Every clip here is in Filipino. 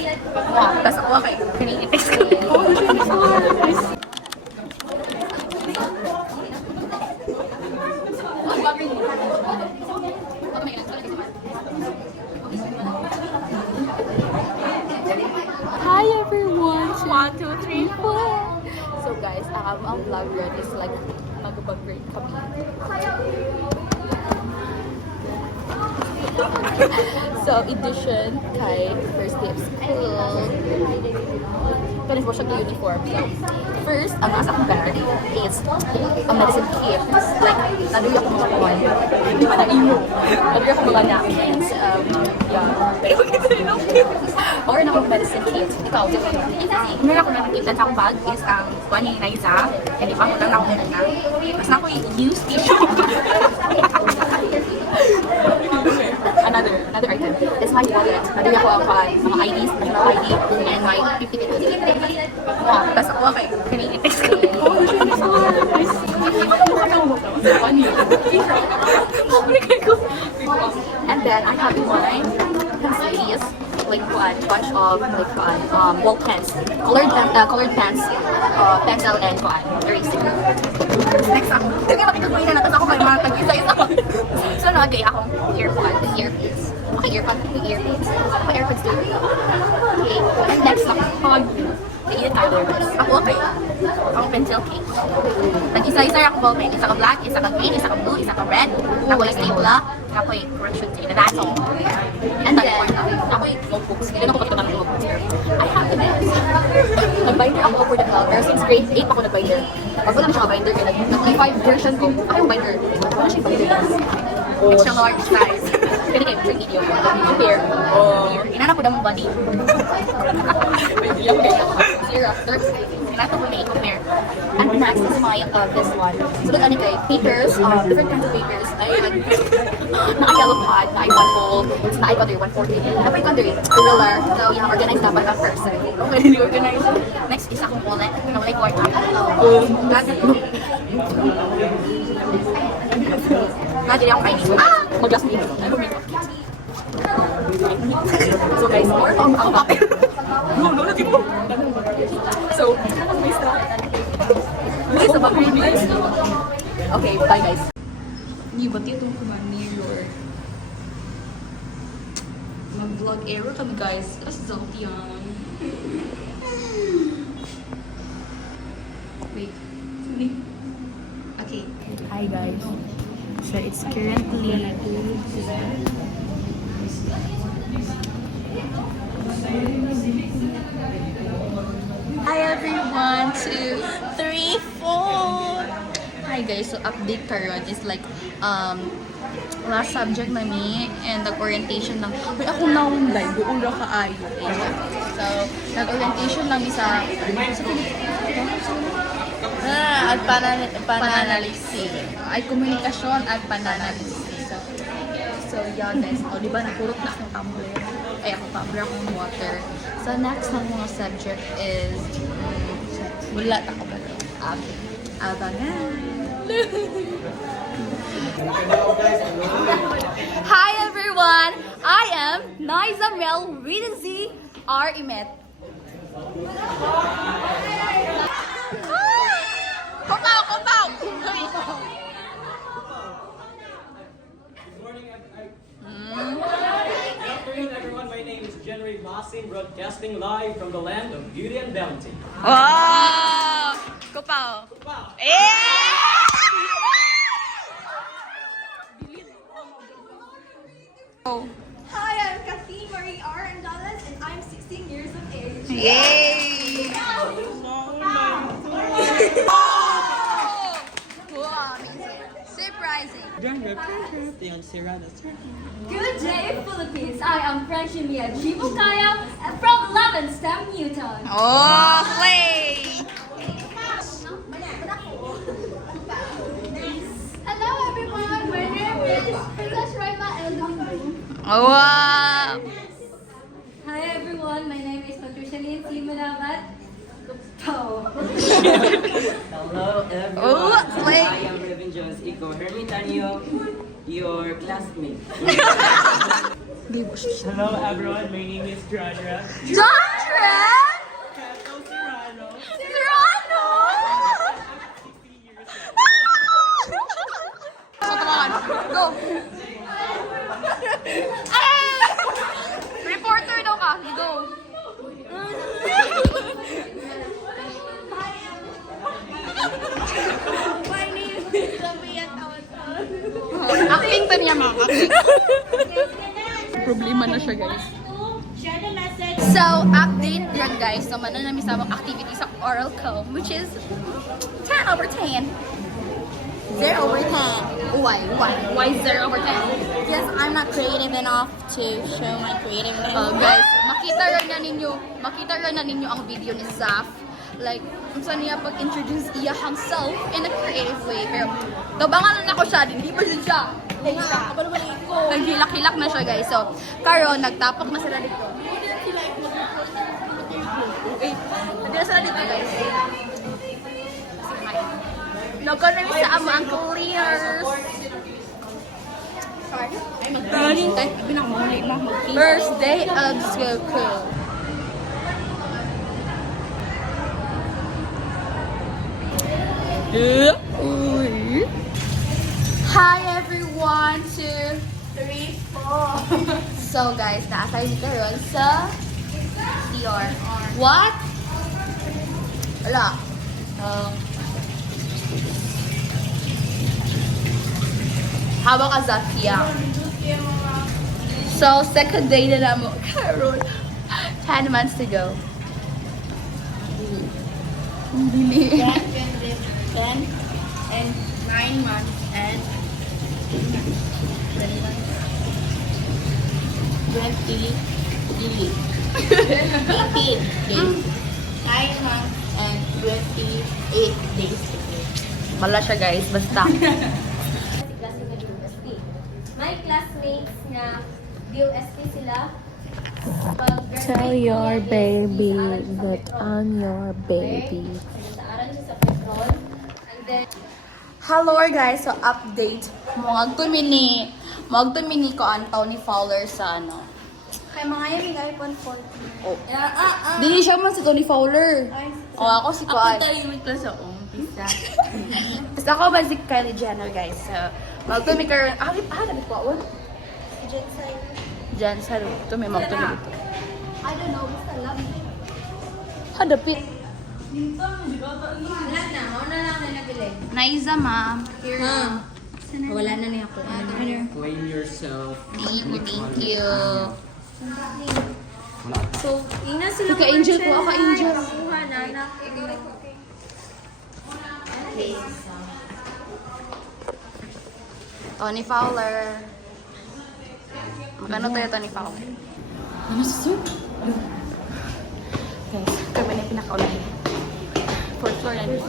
Tapos ako, okay, kanina-text ko. Hi everyone! 1, 2, 3, 4! So guys, ang vlog yun is like mag-upgrade kami. So, edition kay first day of school. Ganun po siya ng uniform. So, first, ang nasa akong bag is ang medicine kit. Like, naduyo ko mga kuwan. Hindi ba na-imo? Naduyo ko mga napkins. Or na akong medicine kit. Ikaw, meron ako na nakita sa akong bag is ang kuwan ni Naiza. And ikaw, lang ako na. Tapos na ako use tissue. Another item. It's my wallet. Naduyo ko ang mga IDs, national ID, and my 50 pesos. Tapos ako, okay, kanina-text ko. And then I have one pencils, like bunch of ball pens, colored pens, pencil and eraser. Next ako, hindi makikagawin na natas ako may mga tag-isa-isa. So nagay akong earpiece. Okay, earpiece. Okay, AirPods too. Okay, and next ako, Iyan tayo. Ako, okay. Ang pencil case. Nag-isa-isa ako ball pen. Isa ka black, isa ka green, isa ka blue, isa ka red. Ako yung stapler. Ako yung correction tape. That's all. And then, ako yung notebooks. Hindi na ako pakita ng notebooks. I have this. Nag-binder ako for the color. Since grade 8 ako nag-binder. Pag wala na siya binder, kaya nag-5 version ko. Ako yung binder. Wala siya binder. Extra large size. Pwede kayo sa video. Compare. Inanap ko na mong body. Zero. Inanap ko na i-compare. And next is my, this one. So, ano kay papers, different kinds of papers. Ayan. Naka-yellow pad, na-iPad na-iPad 140. Naka-iPad ruler. So, yeah, organized dapat ang person. Okay, organized. Next is akong wallet. Nawalay ko that's it. Imagine ako kainin. Mag-last me. I'm a makeup kit. So guys, more on ang papel. No, lagi mo. So, may stop. May sa background guys. Okay, bye guys. Hindi ba itong mirror? Mag-vlog error kami guys. Result yan. Wait. Okay. Hi guys. So it's currently Hi everyone, 2, 3, 4. Hi guys, so update karon is like last subject na mi and nag-orientation ng ako na yung live doon ra kaayo. So nag-orientation lang isa at pananalisis. Ay komunikasyon at pananalisis. So yeah guys, di ba nakurot na akong tumbler? Ay akong tumbler akong water. So next ng mga subject is bulat ako ba? Okay. Abangan. Hi everyone! I am Naiza Mel Ridzi R. Imet. Kupaw! Good afternoon, everyone. My name is Jenry Masin, broadcasting live from the land of beauty and bounty. Wow! Kupaw! Oh. Hi, I'm Kathleen Marie R. Andalas, and I'm 16 years of age. Yay! Surprising. Good day, Philippines. I am Frenchie Mia Jibukaya from 11 STEM Newton. Oh, play! Hello, everyone. My name is Princess Raima Eldon. Oh, wow! Hi, everyone. My name is Patricia Lynn Simulabat. Hello everyone. Oh, wait. I am Revin Jones Ico Hermitanio, your classmate. Hello everyone, my name is Jadra. Jandren! Cato Serrano. Serrano! So, tamaan. Go! Reporter daw ka. Go! Acting pa niya, ma'am. Problema na siya, guys. So, update yan, guys. So, manan namin sa mga activity sa oral com, which is 10 over 10. 0 over 10. Why? Why 0 over 10? Because I'm not creative enough to show my creativeness. Guys, makita rin na ninyo ang video ni Zaf. Like, kung saan niya pag-introduce iya himself in a creative way. Pero, tabangan na ako siya, hindi pa din siya. Naghilak-hilak na siya, guys. So, karon nagtapok na sila dito. Okay, hindi na sila dito, guys. Nagkaroon sa ama ang cleaners. First day of school. Hi everyone! 2, 3, 4. So guys, naasay dito ron sa Dior. What? Wala. Hawak ka Zafia. So, second day na naman. Karon. 10 months to go. Ang dili. 10 and 9 months and 20 days. 9 months and 28 days. Wala siya guys, basta. My classmates na DOST sila. Tell your baby that I'm your baby. Nag-aaral siya sa petrol. And then, Hello guys, so update. Magtumini ko ang Tony Fowler sa ano. Kay mga yung iPhone 14. Oh. Dili siya man si Tony Fowler. O ako si Kuan. yung class sa umpisa. Basta ako ba si Kylie Jenner guys. So, magtumi ka rin. Dapat po. Diyan sa ito may magtumi dito. I don't know, basta love me. Hadapit. Lahat na, ako na lang na nabili. Naiza ma'am. Wala na niya ako. Claim yourself. Thank you. So, ina sila Ka Angel ko, ako Angel. Tony Fowler. Magkano tayo Tony Fowler? Ano sa sir? Guys, kami na pinakaulan. Fourth floor na dito.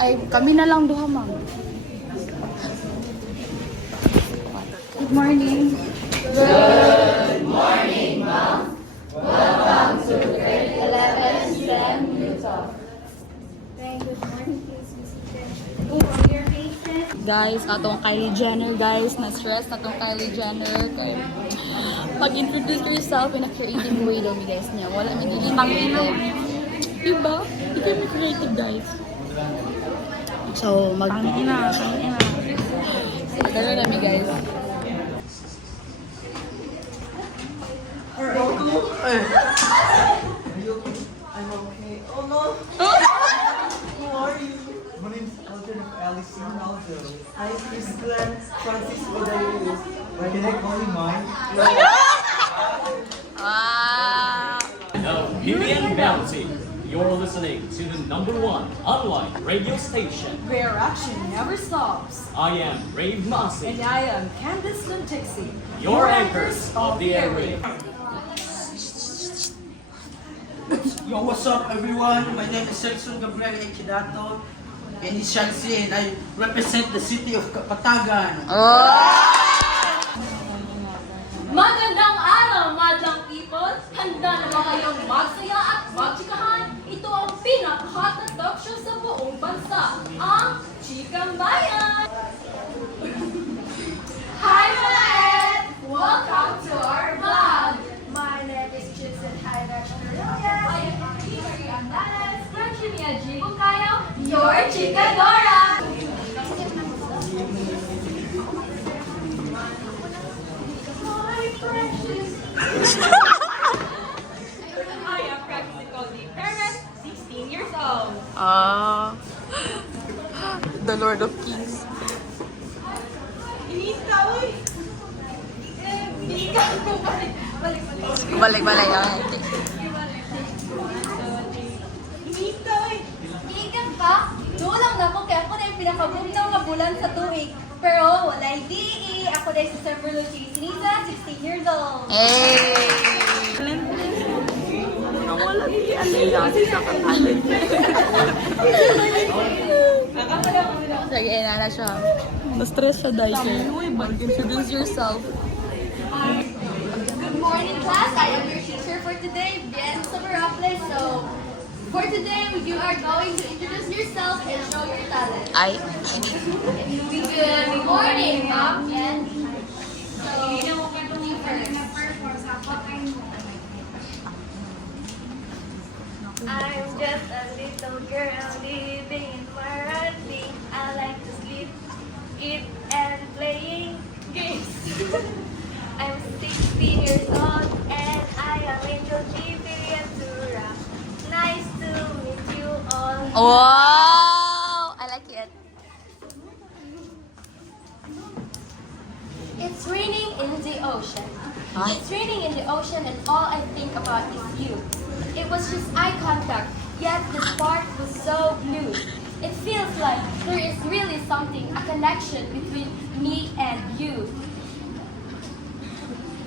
Ay, kami na lang duha, ma'am. Good morning. Good morning, ma'am. Welcome to grade 11 STEM Utah. Good morning, please be seated. Over your faces. Guys, atong Kylie Jenner, guys. Na-stress na tong Kylie Jenner. Kaya, pag-introduce yourself in a creative way daw, guys niya. Wala may dili creative. Diba? Hindi kami creative, guys. So, Pangina. Dalo namin, guys. I'm okay. Oh no! Who are you? My name is Alden of Alice Ronaldo. I am Christian Francis Odayu. But can I call you mine? Wow! Now, Beauty and Bounty. You're listening to the #1 online radio station. Where action never stops. I am Rave Masi, And I am Candice Luntixi, your anchors of the airway. Yo, what's up everyone? My name is Selson Gabriel Echidato. Initialcy, and I represent the city of Kapatagan. Magandang araw, madlang people! Handa na ba kayong magsaya at magtsikahan? Ito ang pinaka-hot na talk show sa buong bansa, ang Chikang Bayan! Hi mga Ed! welcome to our vlog. My name is Jason Haidash I am Marie Andalas, Franchimia Jibukayo, your Chica Dora. My precious. I am practically Perez, 16 years old. Ah. The Lord of Kings. Balik-balik. Okay. Ikan ka? Dulang na ko kaya ako na yung pinakabugnaw nga bulan sa tuig. Pero walay di. Ako na si Sir Berluci Sinisa, 16 years old. Hey! Sige, na siya. Na-stress siya dahil introduce yourself. Good morning, class. I am your teacher for today, Bien Sabaraples. So, for today, you are going to introduce yourself and show your talent. Ay. Good morning, Ma'am. And so, you first. I'm just a little girl living in Marathi. I like to sleep, eat, and playing games. I'm 16 years old and I am Angel Chiviatura. Nice to meet you all. Wow! I like it. It's raining in the ocean. Ay. It's raining in the ocean and all I think about is you. It was just eye contact, yet the spark was so blue. It feels like there is really something, a connection between me and you.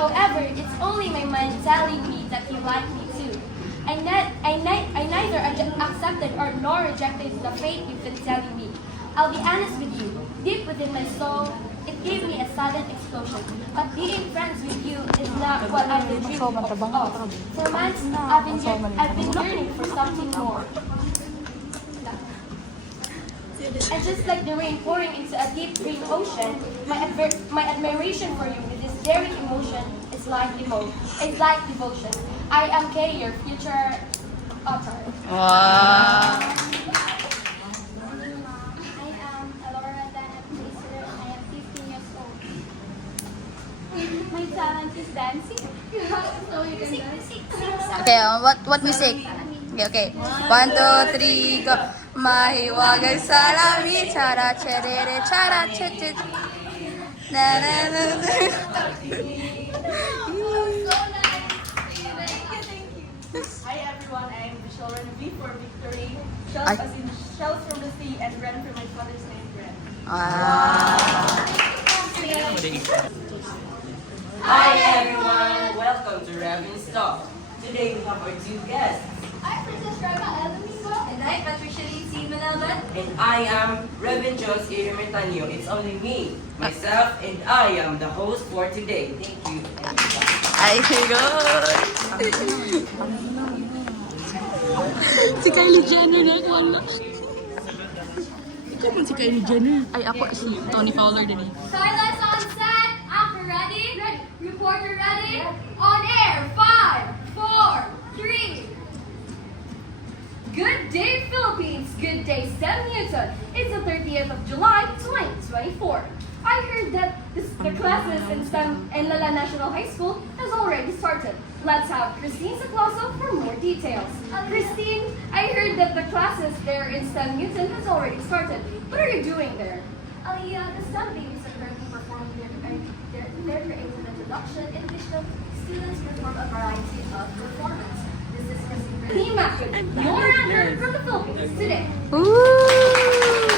However, it's only my mind telling me that you like me too. I neither accepted or nor rejected the fate you've been telling me. I'll be honest with you, deep within my soul, it gave me a sudden explosion. But being friends with you is not what I've been dreaming of. For months, I've been yearning for something more. And just like the rain pouring into a deep green ocean, my admiration for you with this daring emotion is like devotion. I am Kay, your future author. Wow. I am Alora Dana Placer. I am 15 years old. My talent is dancing. So you can dance. Okay, what music? Okay. 1, 2, 3, go. Mahiwagang salami, chara cherere, chara cheche. Na na na na. Hi everyone, I am Vishal Renavie for Victory. Shells Ay. as in shells from the sea and Ren for my father's name, Ren. Ah. Hi everyone, welcome to Raven's Talk. Today we have our two guests, I'm Princess Rama Eldomingo. And I'm Patricia Lindsay Malaban. and I am Reverend Jones Irimertanio. It's only me, myself, and I am the host for today. Thank you. Ay, good. Si Kylie Jenner na wala. Ikaw man si Kylie Jenner. Ay, ako si Tony Fowler din eh. Silence on set. Actor ready? Reporter ready? On air. 5, 4, 3. Good day, Philippines. Good day, Sam Newton. It's the 30th of July, 2024. I heard that the classes in STEM and Lala National High School has already started. Let's have Christine Sacloso for more details. Christine, I heard that the classes there in STEM Newton has already started. What are you doing there? The STEM babies are currently performing their creative introduction in which the students perform a variety of performance. This is Christine. Immaculate, your answer from the Philippines today. Ooh!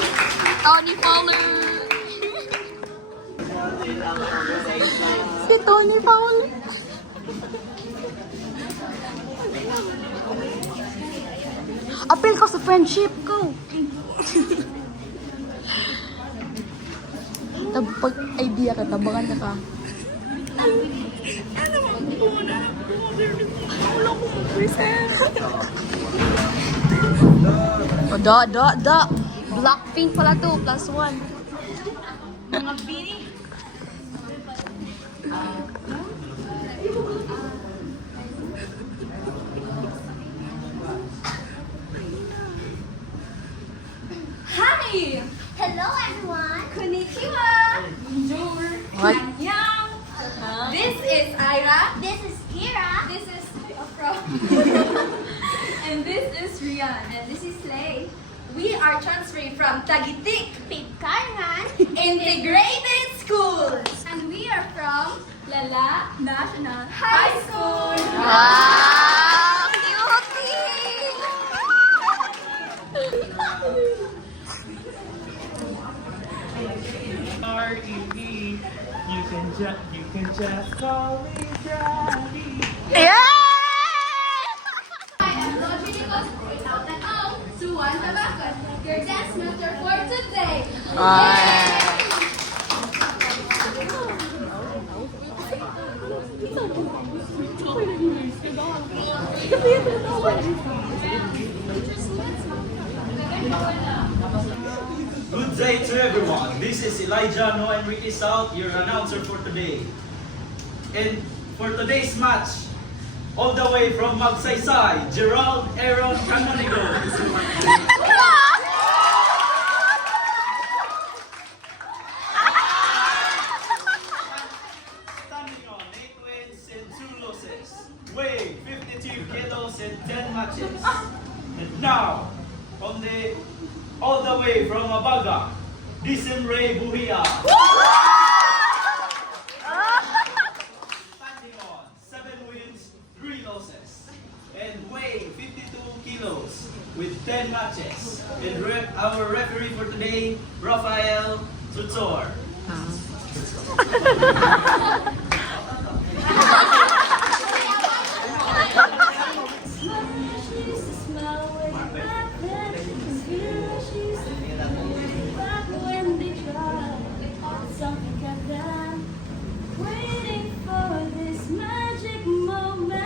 Tony Fowler! Si Tony Fowler! Appeal ko sa friendship ko! Pag idea ka, tabangan na ka. Ano mo muna? Wala ko mag-present. Oh, da. Blackpink pala to, +1. Mga bini. is Rian. And this is Slay. We are transferring from Tagitik, Pigkarangan, Integrated Schools. and we are from Lala National High School. Wow! R-E-E. You can just call me Daddy. Yeah! I am Roger Nichols without an O, Suwan Tabacan, your dance master for today. Good day to everyone. This is Elijah Noah Enrique South, your announcer for today. And for today's match, all the way from Magsaysay, Gerald Aaron Canonigo. Standing on 8 wins and 2 losses, weighing 52 kilos in 10 matches. And now, all the way from Abaga, Disemray Buhia. Standing on 7 wins, 3 losses, and weighing 52 kilos with 10 matches. And our referee for today, Rafael Tutor. Something kept them waiting for this magic moment.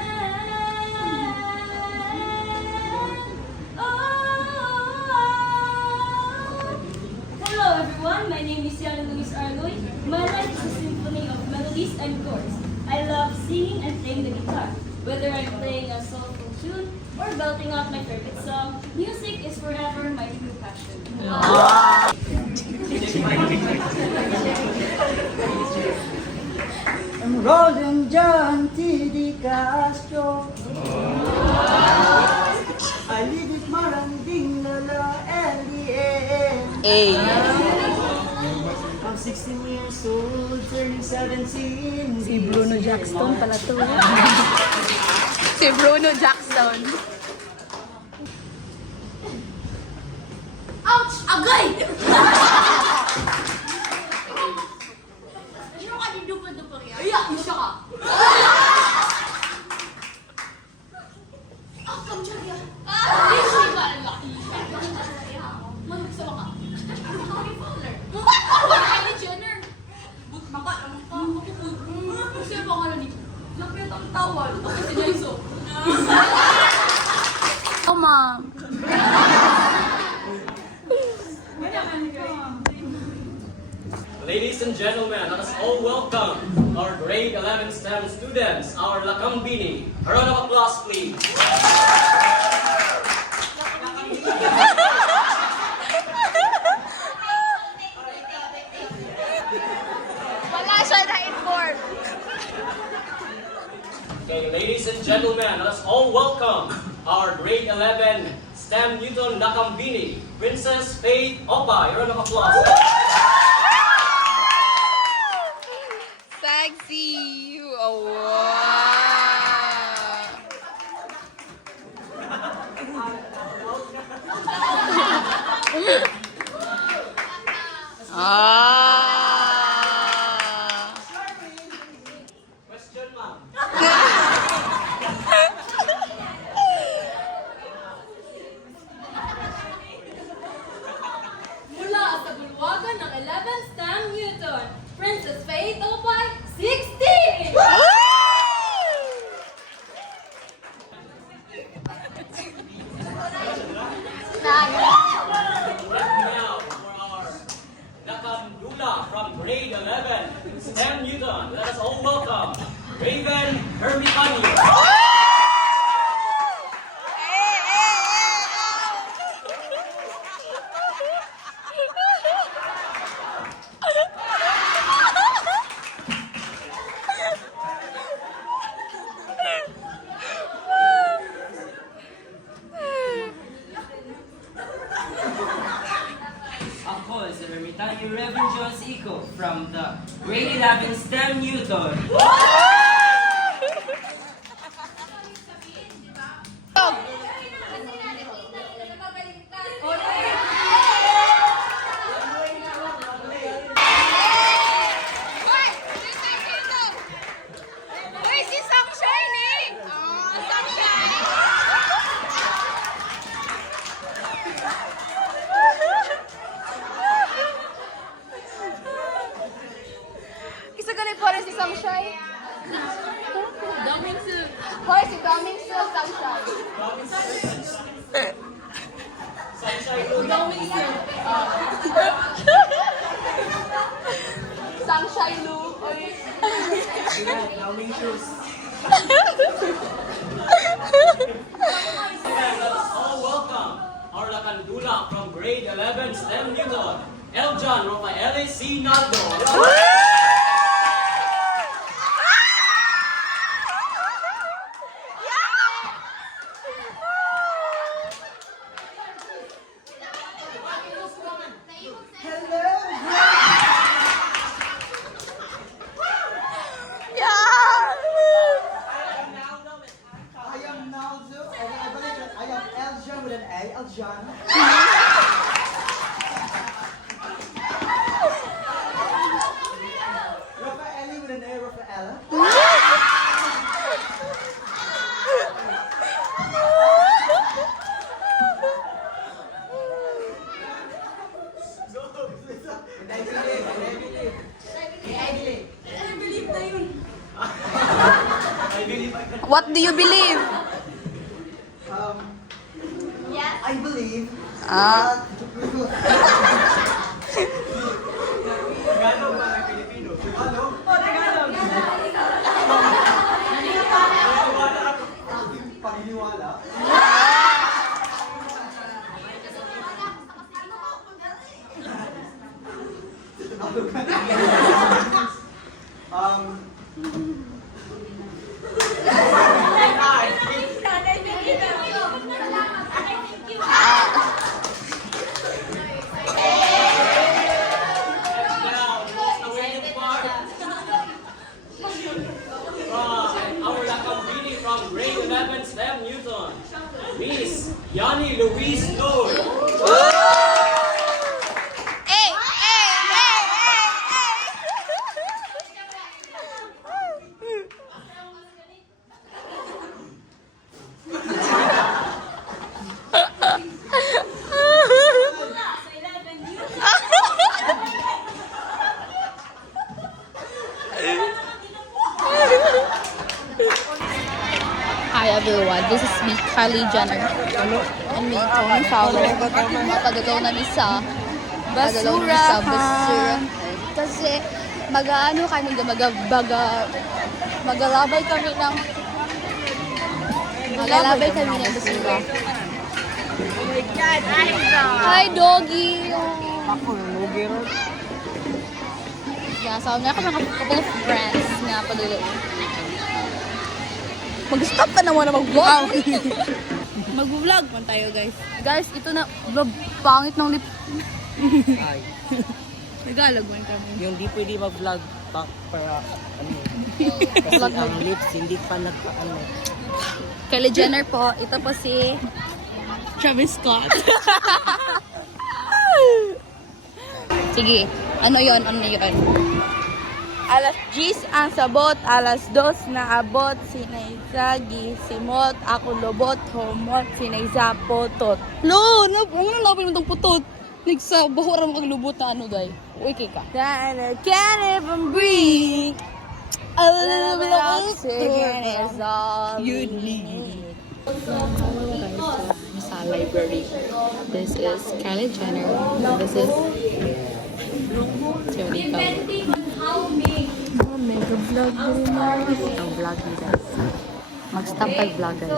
Oh, hello everyone, my name is Yana Luis Arloy. My life is a symphony of melodies and chords. I love singing and playing the guitar. Whether I'm playing a soulful tune or belting out my favorite song, music is forever my true passion. I'm Golden John T.D. Castro. I live it Maranding Lala L.D.A. I'm 16 years old, turning 17. Si Bruno Jackson pala to. Si Bruno Jackson. Ouch! Agay! Sino ka din dupa-dupa yan? Iya, isa ka. Come dyan yan. Isa ka lang laki. Magsama ka. Kylie Fowler. Kylie Jenner. Baka, ano ka? Kasi ang pangalan ni Lapit ang tawal. Ako si Jaiso. Oh, Mom. Ladies and gentlemen, let us all welcome our grade 11 STEM students, our Lakambini. A round of applause, please. Wala siya na-inform. Okay, ladies and gentlemen, let us all welcome our grade 11 STEM Newton Lakambini, Princess Faith Opa. A round of applause. Sexy. Oh, wow. Question, ma'am. Mula sa bulwagan ng 11 from the grade 11 STEM Newton. Isa ganun po rin si Sunshine. Hoy, si Daming Sil, Sunshine. Sunshine Lu. Coming shoes. Let's all welcome our Lakandula from grade 11 STEM Newton, Eljan Rafael C. Naldo. I am Naldo, and I believe that I am Eljan with an A, Eljan. Rafaeli with an A, Rafaela. And I believe. I believe I can. What do you believe? I believe Ah. Tagalog ba ng Pilipino? Tagalog? Paniniwala. um, Now, what's the winning part? Our Lakambini from grade 11 STEM Newton, Miss Yani Louise Lloyd. Hey, hey, hey, hey, Hi everyone, this is me, Kylie Jenner. And me, Tony Fowler. Mapagagaw na sa Basura. Kasi mag-ano kami, magalabay kami ng basura. Hi doggy! Yeah, so meron kami couple of friends nga padulo. Mag-stop ka naman na mag-vlog. Mag-vlog man tayo, guys. Guys, ito na, pangit ng lip. Ay, Nagalag man kami. yung di pwede mag-vlog para ano. Kasi ang lips hindi pa nagpa-ano. Kylie Jenner po. Ito po si Travis Scott. Sige, ano yon? Alas 10 ang sabot, alas 2 na abot, sinaysagi, simot, ako lobot, homot, sinaysapotot. Lo, ano napin mo itong putot? Nagsa, bahura mo kang lubot na ano, guy. Uy, kika. Can't even breathe. A little bit of oxygen is all you need. Sa library. This is Kylie Jenner. This is Tony Fowler. Mega vlog din na. Ang vlog ni guys. Mag-stop pag vlog guys.